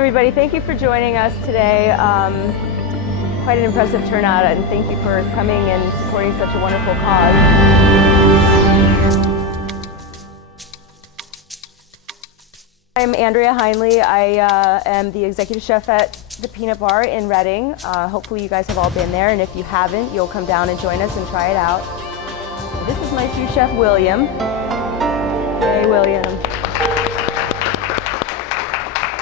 everybody. Thank you for joining us today. Quite an impressive turnout, and thank you for coming and supporting such a wonderful cause. I'm Andrea Heinly. I am the executive chef at the Peanut Bar in Reading. Hopefully you guys have all been there, and if you haven't, you'll come down and join us and try it out. This is my sous chef, William. Hey, William.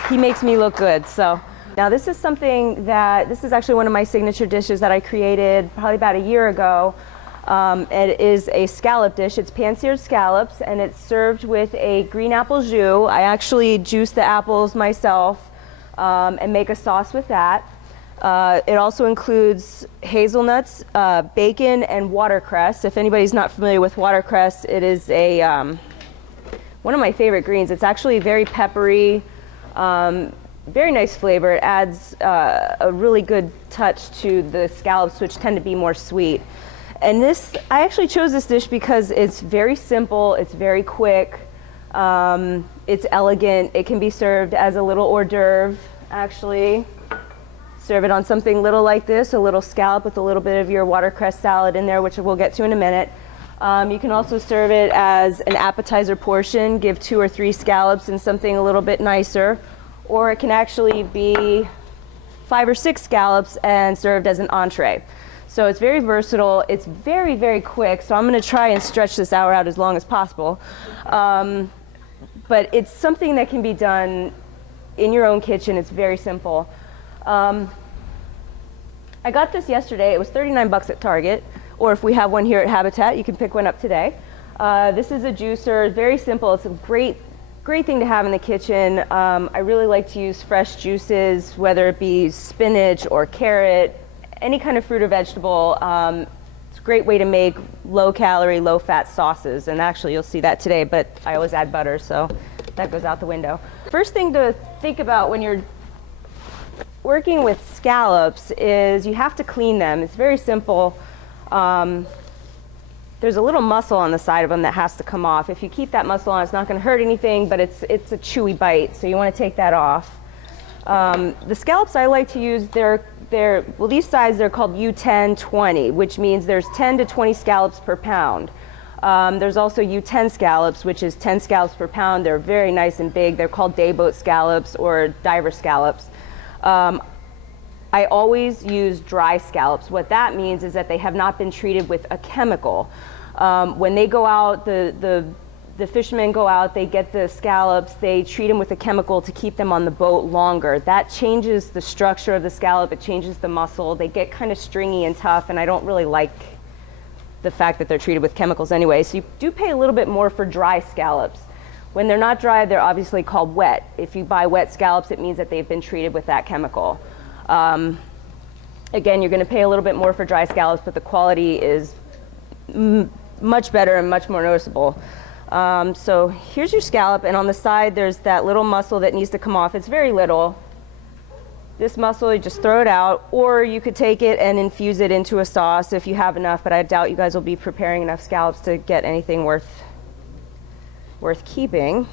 He makes me look good, so. Now this is something that, this is actually one of my signature dishes that I created probably about a year ago. It is a scallop dish. It's pan-seared scallops, and it's served with a green apple jus. I actually juice the apples myself and make a sauce with that. It also includes hazelnuts, bacon, and watercress. If anybody's not familiar with watercress, it is a one of my favorite greens. It's actually very peppery. Very nice flavor. It adds a really good touch to the scallops, which tend to be more sweet. And this, I actually chose this dish because it's very simple, it's very quick, it's elegant. It can be served as a little hors d'oeuvre, actually. Serve it on something little like this, a little scallop with a little bit of your watercress salad in there, which we'll get to in a minute. You can also serve it as an appetizer portion, give 2 or 3 scallops and something a little bit nicer, or it can actually be 5 or 6 scallops and served as an entree. So it's very versatile, it's very, very quick, so I'm gonna try and stretch this hour out as long as possible. But it's something that can be done in your own kitchen. It's very simple. I got this yesterday. It was 39 bucks at Target, or if we have one here at Habitat, you can pick one up today. This is a juicer, very simple. It's a great thing to have in the kitchen. I really like to use fresh juices, whether it be spinach or carrot, any kind of fruit or vegetable. It's a great way to make low-calorie, low-fat sauces, and actually you'll see that today, but I always add butter, so that goes out the window. First thing to think about when you're working with scallops is you have to clean them. It's very simple. There's a little muscle on the side of them that has to come off. If you keep that muscle on, it's not going to hurt anything, but it's a chewy bite, so you want to take that off. The scallops I like to use, well, these sides, they're called U10-20, which means there's 10 to 20 scallops per pound. There's also U10 scallops, which is 10 scallops per pound. They're very nice and big. They're called day boat scallops or diver scallops. I always use dry scallops. What that means is that they have not been treated with a chemical. When they go out, the fishermen go out, they get the scallops, they treat them with a chemical to keep them on the boat longer. That changes the structure of the scallop, it changes the muscle. They get kind of stringy and tough, and I don't really like the fact that they're treated with chemicals anyway. So you do pay a little bit more for dry scallops. When they're not dry, they're obviously called wet. If you buy wet scallops, it means that they've been treated with that chemical. Again, you're going to pay a little bit more for dry scallops, but the quality is much better and much more noticeable. So here's your scallop, and on the side there's that little muscle that needs to come off. It's very little. This muscle, you just throw it out, or you could take it and infuse it into a sauce if you have enough, but I doubt you guys will be preparing enough scallops to get anything worth keeping.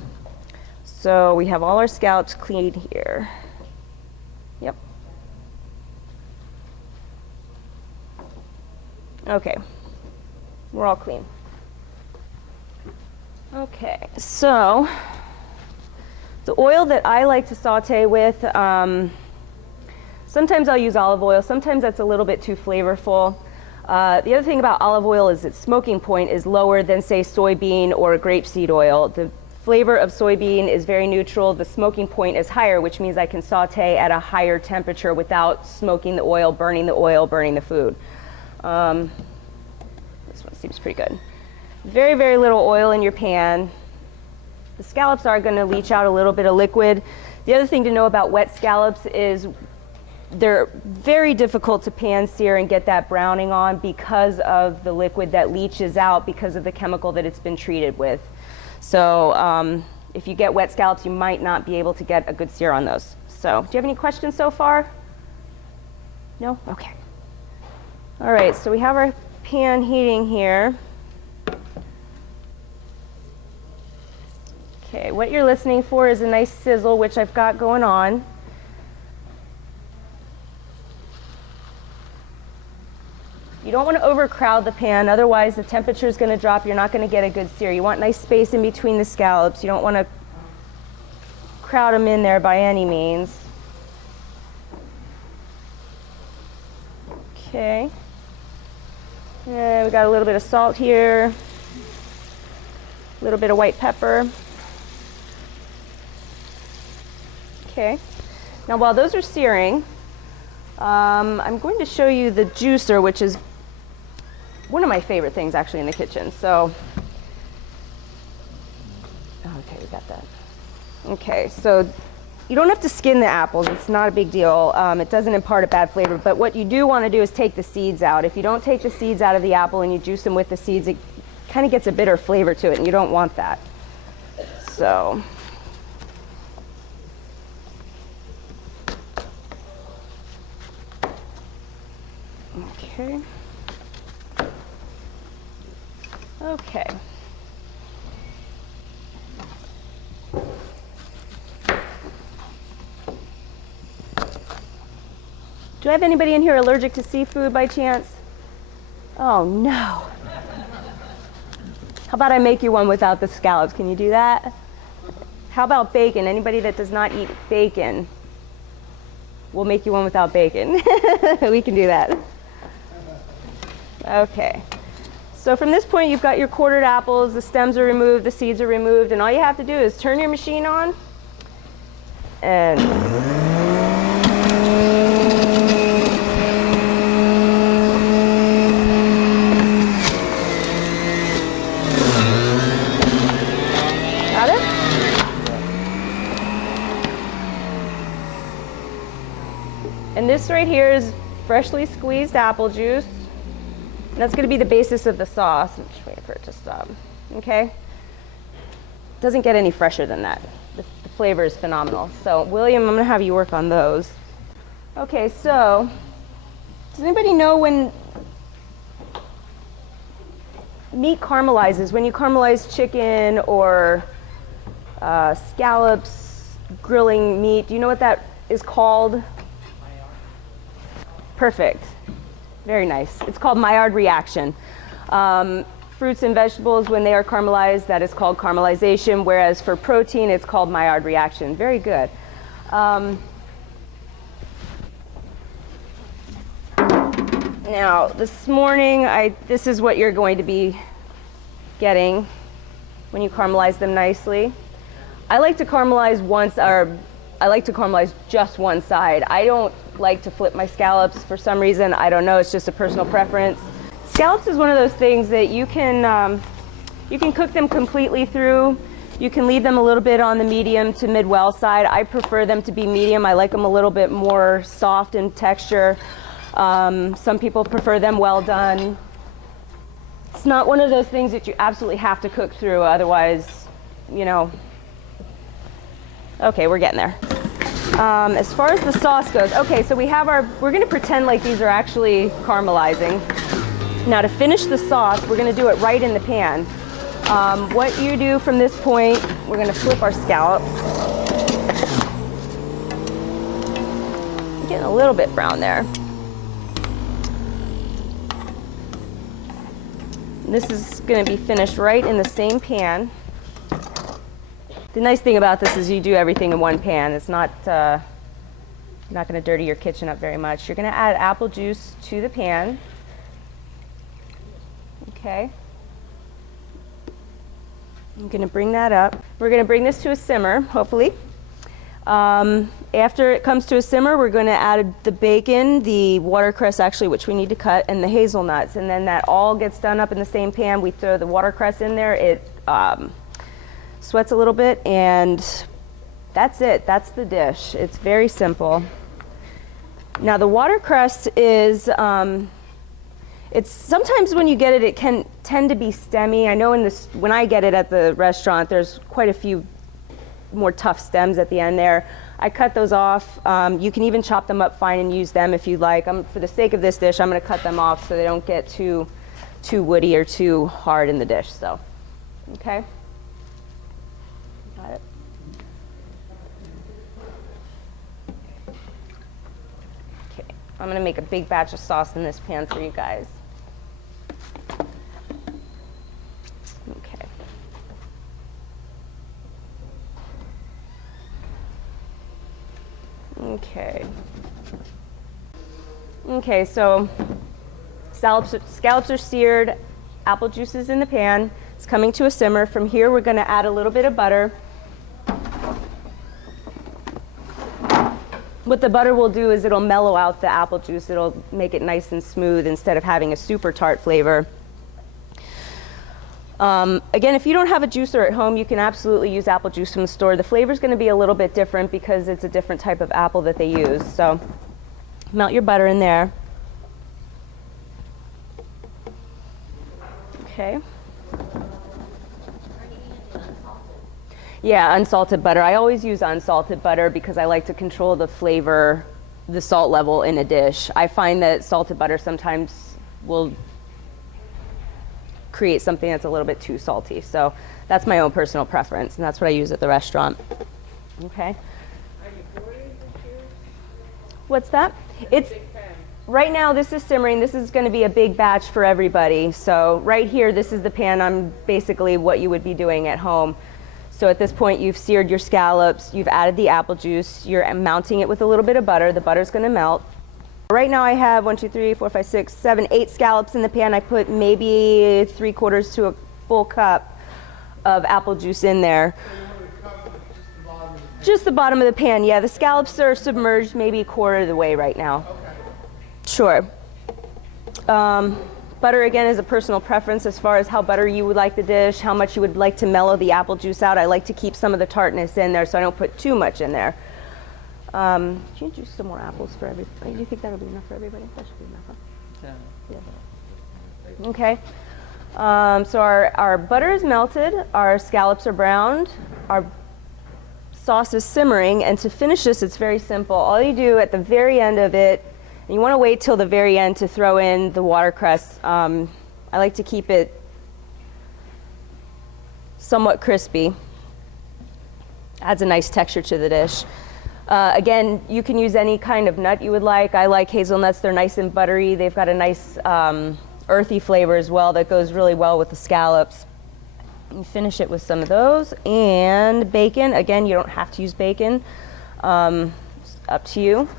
So we have all our scallops cleaned here. Yep. Okay, we're all clean. Okay, so the oil that I like to saute with, sometimes I'll use olive oil, sometimes that's a little bit too flavorful. The other thing about olive oil is its smoking point is lower than, say, soybean or grapeseed oil. The flavor of soybean is very neutral. The smoking point is higher, which means I can saute at a higher temperature without smoking the oil, burning the food. This one seems pretty good. Very, very little oil in your pan. The scallops are going to leach out a little bit of liquid. The other thing to know about wet scallops is they're very difficult to pan sear and get that browning on because of the liquid that leaches out because of the chemical that it's been treated with. So if you get wet scallops, you might not be able to get a good sear on those. So do you have any questions so far? No? Okay. All right, so we have our pan heating here. Okay, what you're listening for is a nice sizzle, which I've got going on. don't want to overcrowd the pan, otherwise the temperature is going to drop. You're not going to get a good sear. You want nice space in between the scallops. You don't want to crowd them in there by any means. Okay. And we got a little bit of salt here, a little bit of white pepper. Okay. Now while those are searing, I'm going to show you the juicer, which is one of my favorite things actually in the kitchen. So, okay, we got that. Okay, so you don't have to skin the apples. It's not a big deal. It doesn't impart a bad flavor, but what you do want to do is take the seeds out. If you don't take the seeds out of the apple and you juice them with the seeds, it kind of gets a bitter flavor to it, and you don't want that. So, okay. Okay. Do I have anybody in here allergic to seafood by chance? Oh no. How about I make you one without the scallops? Can you do that? How about bacon? Anybody that does not eat bacon? We'll make you one without bacon. We can do that. Okay. So from this point, you've got your quartered apples, the stems are removed, the seeds are removed, and all you have to do is turn your machine on and got it? And this right here is freshly squeezed apple juice. And that's going to be the basis of the sauce. I'm just waiting for it to stop. Okay? Doesn't get any fresher than that. The flavor is phenomenal. So, William, I'm going to have you work on those. Okay, so does anybody know when meat caramelizes? When you caramelize chicken or scallops, grilling meat, do you know what that is called? Perfect. Very nice. It's called Maillard reaction. Fruits and vegetables, when they are caramelized, that is called caramelization, whereas for protein, it's called Maillard reaction. Very good. Now, this morning, this is what you're going to be getting when you caramelize them nicely. I like to caramelize just one side. I don't like to flip my scallops for some reason. I don't know, it's just a personal preference. Scallops is one of those things that you can cook them completely through. You can leave them a little bit on the medium to mid-well side. I prefer them to be medium. I like them a little bit more soft in texture. Some people prefer them well done. It's not one of those things that you absolutely have to cook through, otherwise, you know. Okay, we're getting there. As far as the sauce goes, okay, so we're going to pretend like these are actually caramelizing. Now to finish the sauce, we're going to do it right in the pan. What you do from this point, we're going to flip our scallops. I'm getting a little bit brown there. This is going to be finished right in the same pan. The nice thing about this is you do everything in one pan. It's not going to dirty your kitchen up very much. You're going to add apple juice to the pan. Okay. I'm going to bring that up. We're going to bring this to a simmer, hopefully. After it comes to a simmer, we're going to add the bacon, the watercress actually, which we need to cut, and the hazelnuts. And then that all gets done up in the same pan. We throw the watercress in there. It sweats a little bit, and that's it. That's the dish. It's very simple. Now the watercress is, it's sometimes when you get it, it can tend to be stemmy. I know when I get it at the restaurant, there's quite a few more tough stems at the end there. I cut those off. You can even chop them up fine and use them if you like. For the sake of this dish, I'm going to cut them off so they don't get too woody or too hard in the dish. So, okay. Got it. Okay, I'm going to make a big batch of sauce in this pan for you guys. Okay. Okay, so scallops are seared, apple juice is in the pan. It's coming to a simmer. From here, we're going to add a little bit of butter. What the butter will do is it'll mellow out the apple juice. It'll make it nice and smooth instead of having a super tart flavor. Again, if you don't have a juicer at home, you can absolutely use apple juice from the store. The flavor is going to be a little bit different because it's a different type of apple that they use. So melt your butter in there. Okay. Yeah, unsalted butter. I always use unsalted butter because I like to control the flavor, the salt level in a dish. I find that salted butter sometimes will create something that's a little bit too salty. So that's my own personal preference, and that's what I use at the restaurant. Okay. Are you pouring the juice? What's that? It's right now this is simmering. This is going to be a big batch for everybody. So right here, this is the pan. I'm basically what you would be doing at home. So at this point, you've seared your scallops, you've added the apple juice, you're mounting it with a little bit of butter. The butter's going to melt. Right now I have 1, 2, 3, 4, 5, 6, 7, 8 scallops in the pan. I put maybe 3/4 to a full cup of apple juice in there. Just the bottom of the pan, yeah. The scallops are submerged maybe a quarter of the way right now. Sure. Butter, again, is a personal preference as far as how buttery you would like the dish, how much you would like to mellow the apple juice out. I like to keep some of the tartness in there, so I don't put too much in there. Can you juice some more apples for everybody? Do you think that'll be enough for everybody? That should be enough, huh? Yeah. Okay. So our butter is melted, our scallops are browned, our sauce is simmering, and to finish this, it's very simple. All you do at the very end of it, and you want to wait till the very end to throw in the watercress. I like to keep it somewhat crispy. Adds a nice texture to the dish. Again, you can use any kind of nut you would like. I like hazelnuts. They're nice and buttery. They've got a nice earthy flavor as well that goes really well with the scallops. You finish it with some of those. And bacon. Again, you don't have to use bacon. It's up to you.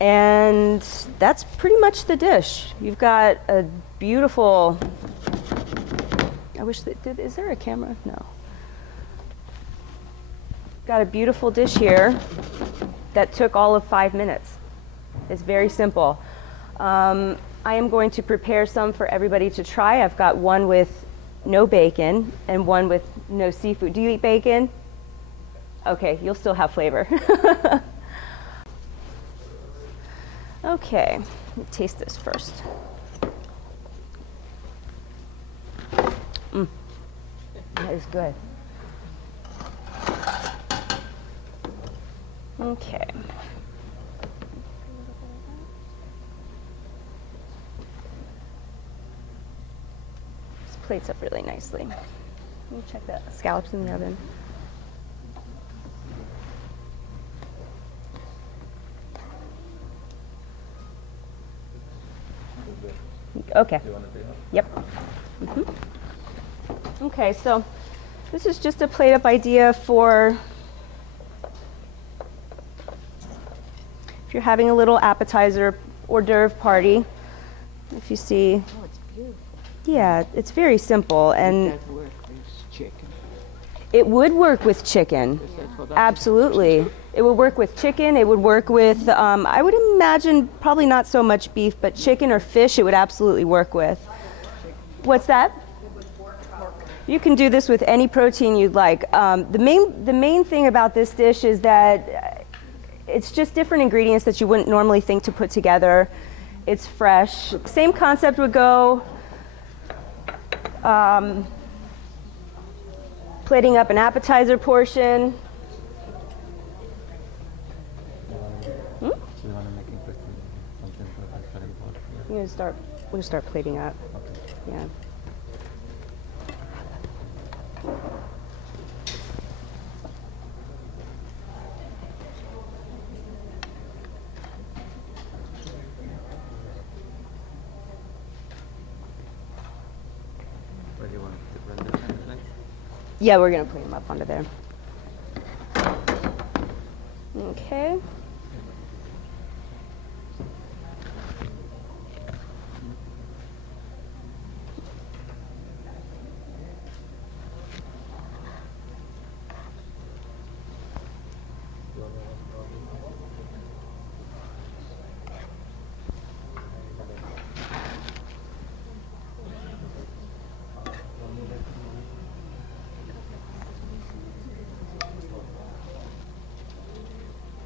And that's pretty much the dish. You've got a beautiful, I wish that, is there a camera? No. Got a beautiful dish here that took all of 5 minutes. It's very simple. I am going to prepare some for everybody to try. I've got one with no bacon and one with no seafood. Do you eat bacon? Okay, you'll still have flavor. Okay, let me taste this first. That is good. Okay. This plates up really nicely. Let me check the scallops in the oven. Okay. Yep. Okay, so this is just a plate up idea for if you're having a little appetizer hors d'oeuvre party. If you see. Oh, it's beautiful. Yeah, it's very simple, and It does work with chicken. it would work with chicken. Absolutely. It would work with chicken. It would work with, I would imagine, probably not so much beef, but chicken or fish, it would absolutely work with. What's that? You can do this with any protein you'd like. The main thing about this dish is that it's just different ingredients that you wouldn't normally think to put together. It's fresh. Same concept would go plating up an appetizer portion. We'll start plating up. Yeah. Where do you want to run that kind of place? Yeah, we're gonna plate them up onto there. Okay.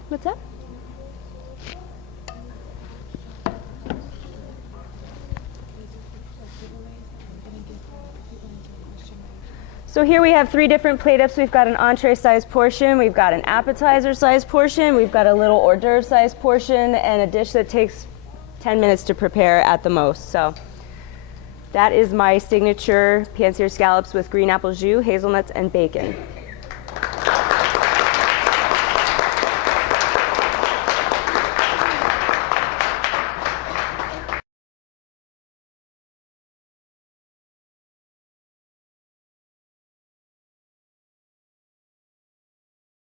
What's up? So here we have 3 different plate ups. We've got an entree size portion, we've got an appetizer size portion, we've got a little hors d'oeuvre size portion, and a dish that takes 10 minutes to prepare at the most. So that is my signature pan-seared scallops with green apple jus, hazelnuts, and bacon.